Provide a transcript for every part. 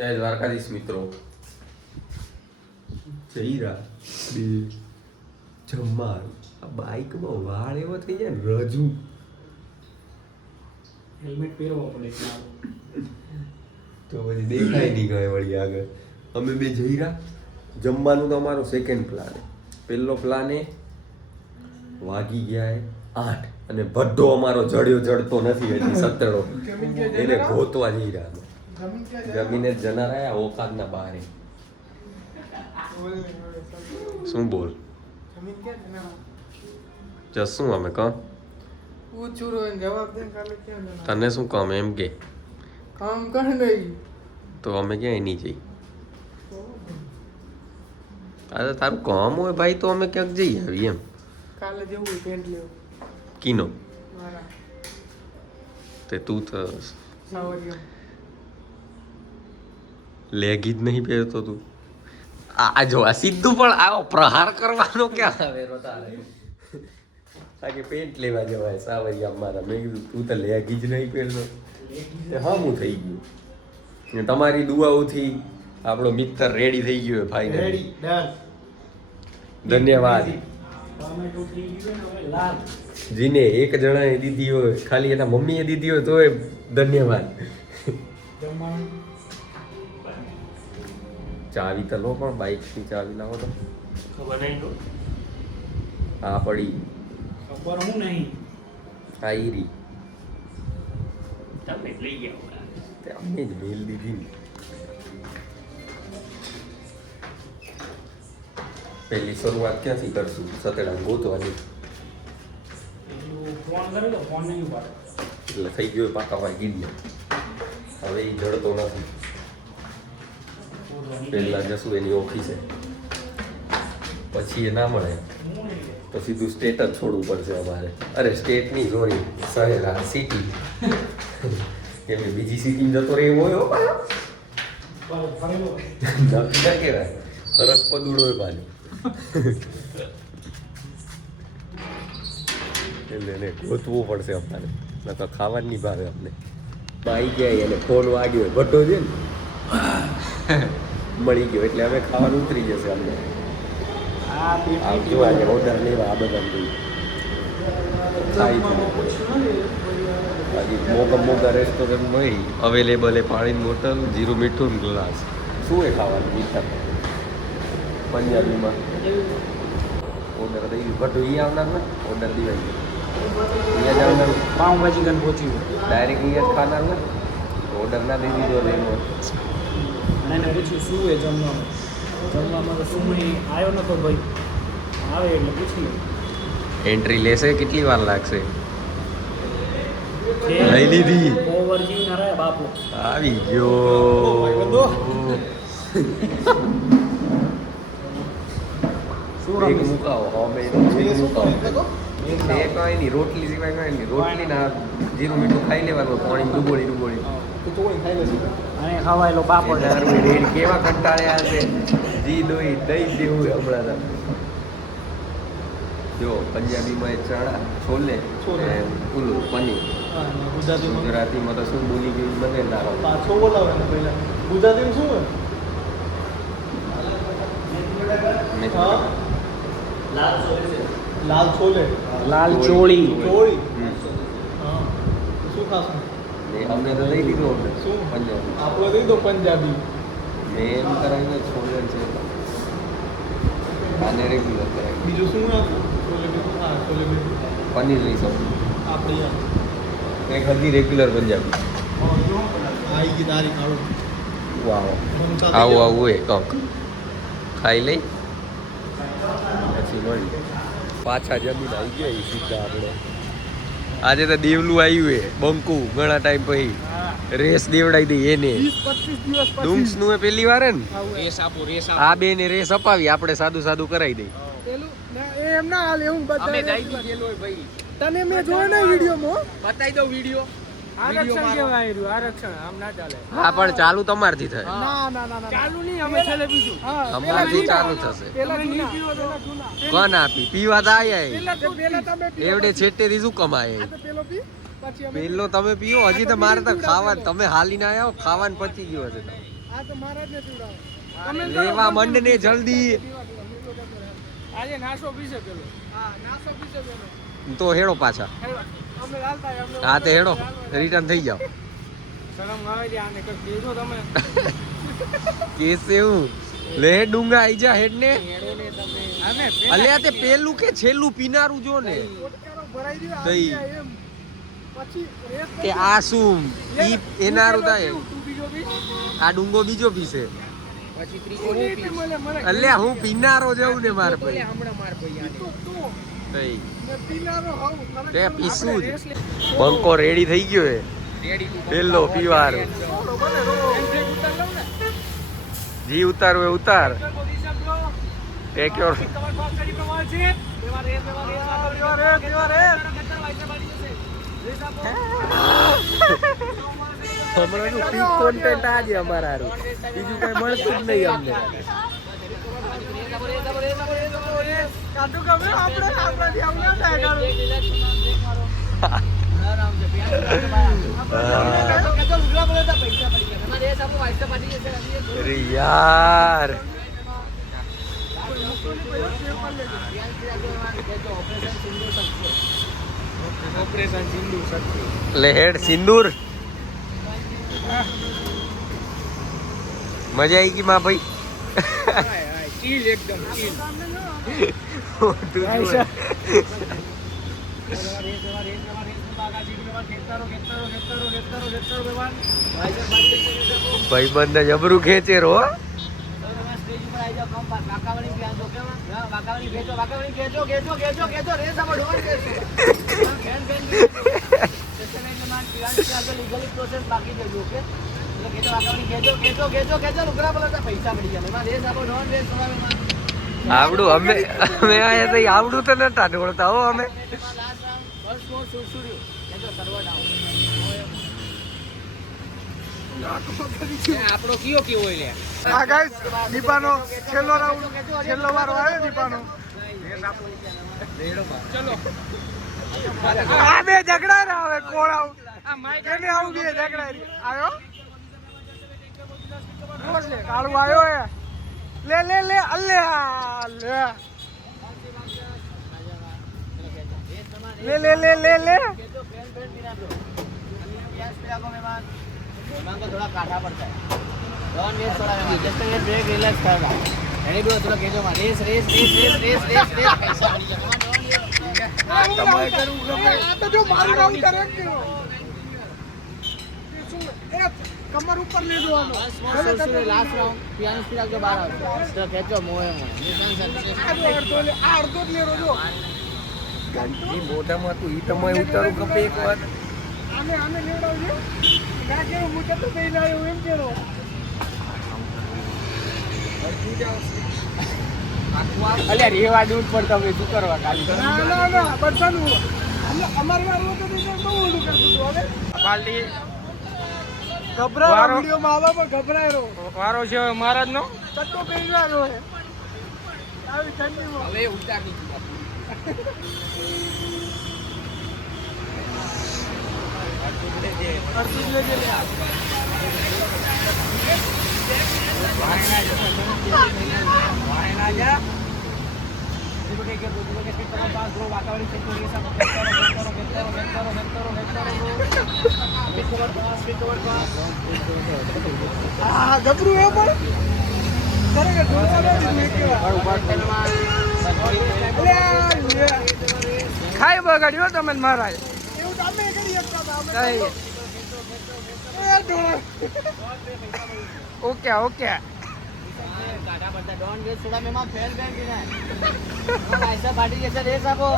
જય દ્વારકાધીશ મિત્રો. જઈરા બે જમવા આ બાઈકમાં વાળ એવો થઈ જાય ને રજુ. હેલ્મેટ પહેરવો પડે તો પછી દેખાય નહીં ગયે વળી આગળ. અમે બે જઈરા જમવાનું તો અમારો સેકન્ડ પ્લાન. પહેલો પ્લાન એ વાગી ગયા 8 અને ભડ્ડો અમારો જડતો નથી હજી સતડો. એને ગોતવા જઈ રહ્યા અમે. જમીને જ જનાર આયા ઓકાદના બહારે. શું બોલ જશું અમે કામ તને શું કામ એમ કે કામ કર નહીં તો અમે ક્યાંય નહીં જઈ. અરે તારું કામ હોય ભાઈ તો અમે ક્યાંક જઈ આવી એમ. કાલે જેવું પેન્ટ લેવું કીનો મારા તે તું તો સાવરિયા લેગી જ નહીં પહેરતો તું. આ જો આ સીધું પણ આવો પ્રહાર કરવાનો ક્યાં આવે તારે. કે પેન્ટ લેવા જવાય સાવરિયા મારા. મેં કીધું તું તો લેગી જ નહીં પહેરતો. હા હું થઈ ગયું. તમારી દુઆઓથી આપણો મિત્ર રેડી થઈ ગયો ફાઇનલ. Ready done. ધન્યવાદ. ટોમેટો થઈ ગયું ને હવે લાલ જીને એક જણાએ દીધી હોય ખાલી એના મમ્મીએ દીધી હોય તોય ધન્યવાદ. જમવાનું ચાવી તો લો પણ બાઈકની ચાવી લાવો તો. ખબર નહીં નો આ પડી ખબર હું નહીં આ ઈરી તમે લઈ જાઓ તે અમને જ મેલ દીધી ને. પહેલી શરૂઆત ક્યાંથી કરશું? સતેડા ગોતવાની. ફોન કરે તો ફોન નહીં ઉપાડે એટલે થઈ ગયો પાકા વાગી ગયા. હવે એ જડતો નથી. પહેલા જશું એની ઓફિસે, પછી એ ના મળે તો સીધું સ્ટેટ જ છોડવું પડશે અમારે. અરે સ્ટેટ નહીં સોરી શહેર આ સિટી. કેમ કે બીજી સિટીમાં જતો રહે એવો હોય નક્કી ના કહેવાય. સરસ પદુડો હોય પાછું. એટલે એને ગોતવું પડશે અમારે, નકર ખાવાની નહીં ભાવે અમને. આવી ગયા એને ફોન વાગ્યો ભટ્ટો છે ને મળી ગયો એટલે હવે ખાવાનું ઉતરી જશે અમને. આવજો આજે ઓર્ડર લેવા આ બધા મોગા રેસ્ટોરન્ટ મળી અવેલેબલ એ પાણીની બોટલ જીરું મીઠું ગ્લાસ. શું એ ખાવાનું મીઠા પંજાબીમાં ઓર્ડર દઈ ભટ્ટો એ આવનાર ને ઓર્ડર દિવાઈ અહીંયા જ આવનાર પાઉંભાજી ગન પહોંચ્યું ડાયરેક્ટ અહીંયા જ ખાનાર ને ઓર્ડર ના દઈ દીધો એનો. અને એને પૂછ્યું શું એ જમવામાં તો શું આવ્યો નતો ભાઈ. આવે એટલે પૂછી લો એન્ટ્રી લેશે કેટલી વાર લાગશે? લઈ લીધી. ઓવરજી ના રહ્યા બાપુ આવી ગયો. શું એક રમે મુકાવો અમે એક મુકાવો. એ કાંઈ નહીં રોટલી સિવાય કાંઈ નહીં. રોટલી ના જીરું મીઠું ખાઈ લેવાનું પાણી ડુબોળી. અને ખવાયેલો પાપડ રેડ કેવા કંટાળ્યા છે. જી દોઈ દઈ દેવું હમણાં તો. જો પંજાબીમાં ચણા છોલે પુલું પનીર. ગુજરાતીમાં તો શું બોલી ગયું મને ના આવે. પાછો બોલાવે ને પહેલા ગુજરાતીમાં શું હોય? હા લાલ છોલે લાલ ચોળી ચોળી. હમ. હા શું ખાશું? ને અમને તો લઈ લીધું અમને શું પંજાબી. આપણે દઈ દો પંજાબી. મેં એમ કરાવીને છોલે છે આને રેગ્યુલર કરાવી. બીજું શું નાખું? છોલે બીજું હા છોલે બીજું પનીર લઈ શકું આપણે એક હલ્દી રેગ્યુલર પંજાબી. આવી ગઈ તારી ખાડું. વાવ આવું એ કંક ખાઈ લઈ પછી મળી પાછા જમીન આવી ગયા એ સીધા આપણે. આજે તો દેવલું આવ્યું એ બંકુ ઘણા ટાઈમ પછી રેસ દેવડાવી દઈ એને. 20-25 દિવસ ડુંગ્સ નું એ પહેલી વાર હે ને રેસ આપો આ બે ને રેસ અપાવી આપણે સાદું કરાવી દઈ. પેલું ના એ એમ ના હાલ એવું અમે બતાવે. જઈ ગયેલો ભાઈ તને મેં જોયો ને વિડીયોમાં. બતાવી દો વિડિયો આરક્ષણ કેવાય રહ્યું આરક્ષણ આમ ના ચાલે. હા પણ ચાલુ તમારથી થાય. ના ચાલુ નહીં અમે છેલ્લે બીજું હા અમારથી ચાલુ થશે. પેલા જૂના. કોણ આપી પીવા તો આયા પેલા તમે પીઓ. એવડે છેટેથી શું કમાય? આ તો પેલો પી પછી અમે પેલો તમે પીઓ હજી તો મારે તો ખાવા તમે હાલીને આવ્યા ખાવાનું પચી ગયો હશે. આ તો મારા જ ને પીવડાવો. લેવા મંડ ને જલ્દી. આજે નાસો પીશે પેલો. હા નાસો પીશે પેલો. તો હેડો પાછા. અમે હાલતા અમને હા તે હેડો રિટર્ન થઈ જાવ. શરમ આવે છે આને કઈ કીધું તમે. કેસે હું લે ડુંગા આઈ જા હેડ ને. હેડો ને તમે. અમે અલ્યા તે પેલું કે છેલ્લું પીનારું જો ને પોટકારો ભરાઈ રહ્યો દહીં. આવી જાય એમ. પછી રેસ તે આ શું ઈ એનારું થાય. તું બીજો બી. આ ડુંગો બીજો પીસે. પછી ત્રીજો મને અલ્યા હું પીનારો જવું ને માર ભાઈ હમણાં માર ભાઈ આને. તું તઈ ને પીનારો હોવ. તે પીસું જ બંકો રેડી થઈ ગયો હે પેલો પીવાર જી ઉતારવું એ ઉતાર ટેક્યોર હમણાંનું પીક કોન્ટેન્ટ આજે અમારા હારું. બીજું કઈ મળતું જ નહીં અમને. અરે યાર ઓપરેશન સિંધુ શક્તિ. લહેડ સિંદૂર મજા આવી ગઈ માં ભાઈ. ચીલ એકદમ ચીલ. ભાઈબંધ ને જબરું ખેંચે રો. આવડું અમે અમે આયા તો આવડું તો નતા ઢોળતા હો અમે. આપણો કયો કેવો લે. આ ગાઈસ દીપાનો છેલ્લો રાઉન્ડ છેલ્લો વારો આવ્યો દીપાનો. ચલો આ બે ઝઘડા રહ્યા હવે કોણ આવું કેને આવું બે ઝઘડા આવ્યો કાળું આવ્યો હે લે લે લે અલ્યા લે લે લે લે લે थोड़ा काटा पड़ता है डॉन वेस्ट थोड़ा जस्ट ये ब्रेक रिलैक्स करना एनी डू थोड़ा केजो में रेस रेस रेस रेस रेस रेस रेस पैसा આ તો જો મારું રાઉન્ડ કરે કે એ કમર ઉપર લઈ જવાનો लास्ट राउंड पियानो स्पीड आगे बाहर आओ तो केजो मोए मोए આ અડધો જ લેરો જો ઈ મોઢામાં તું ઈ તમે ઉતારું કપે એક વાર. આને આને લેવડાવજો ના કેરો મુજબ તો કઈ ના આવ્યો એમ કેરો અલ્યા રેવા દૂર પર તમે શું કરવા ખાલી ના ના ના બધાનું અમાર વાળો તો બહુ ઓલું કરતું હતું હવે પાર્ટી ગભરાયો વારો. વિડીયોમાં આવવામાં ગભરાયો વારો છે મહારાજ નો. ચટ્ટો પહેર્યો હે આવી ઠંડીમાં હવે ઉતાર ની અડધું જ લેજે લે આ ગભરું હે પણ ખરેખર ઢોલકા દે ખાઈ બગાડ્યો તમે મહારાજ. એવું તો અમે કરી શકતા હતા કઈ એ ઢોળા ઓકે ઓકે काटा पड़ता है डॉन वेस्ट थोड़ा मेहमान फेल कर देना है ऐसा पार्टी जैसा रेस आपको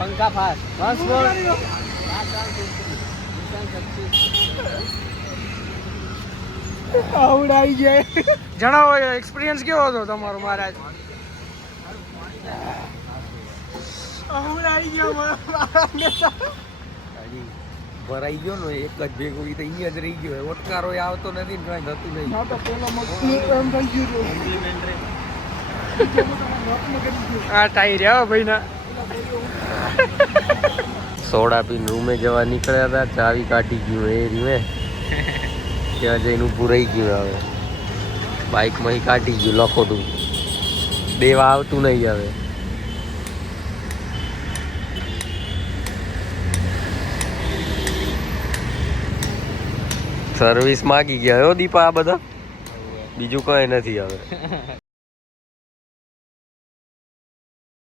पंखा फास्ट फर्स्ट फ्लोर આવડાઈ જાય જણાવો એક્સપિરિયન્સ કેવો હતો તમારો મહારાજ? આવડાઈ ગયો હજી ભરાઈ ગયો ને એક જ ભેગો ઈ તો અહીંયા જ રહી ગયો. ઓટકારો એ આવતો નથી ને કાંઈ થતું નહીં. ના તો પેલો મગ એમ થઈ ગયું આ ટાઈ રહ્યા ભાઈ ના. સોડા પીને રૂમે જવા નીકળ્યા હતા ચાવી કાઢી ગયું એ રીમે ત્યાં જઈને ઊભું રહી ગયું હવે બાઇકમાં કાઢી ગયું લખોટું દેવા આવતું નહીં હવે. સર્વિસ માગી ગયા હો દીપા આ બધા, બીજું કઈ નથી હવે.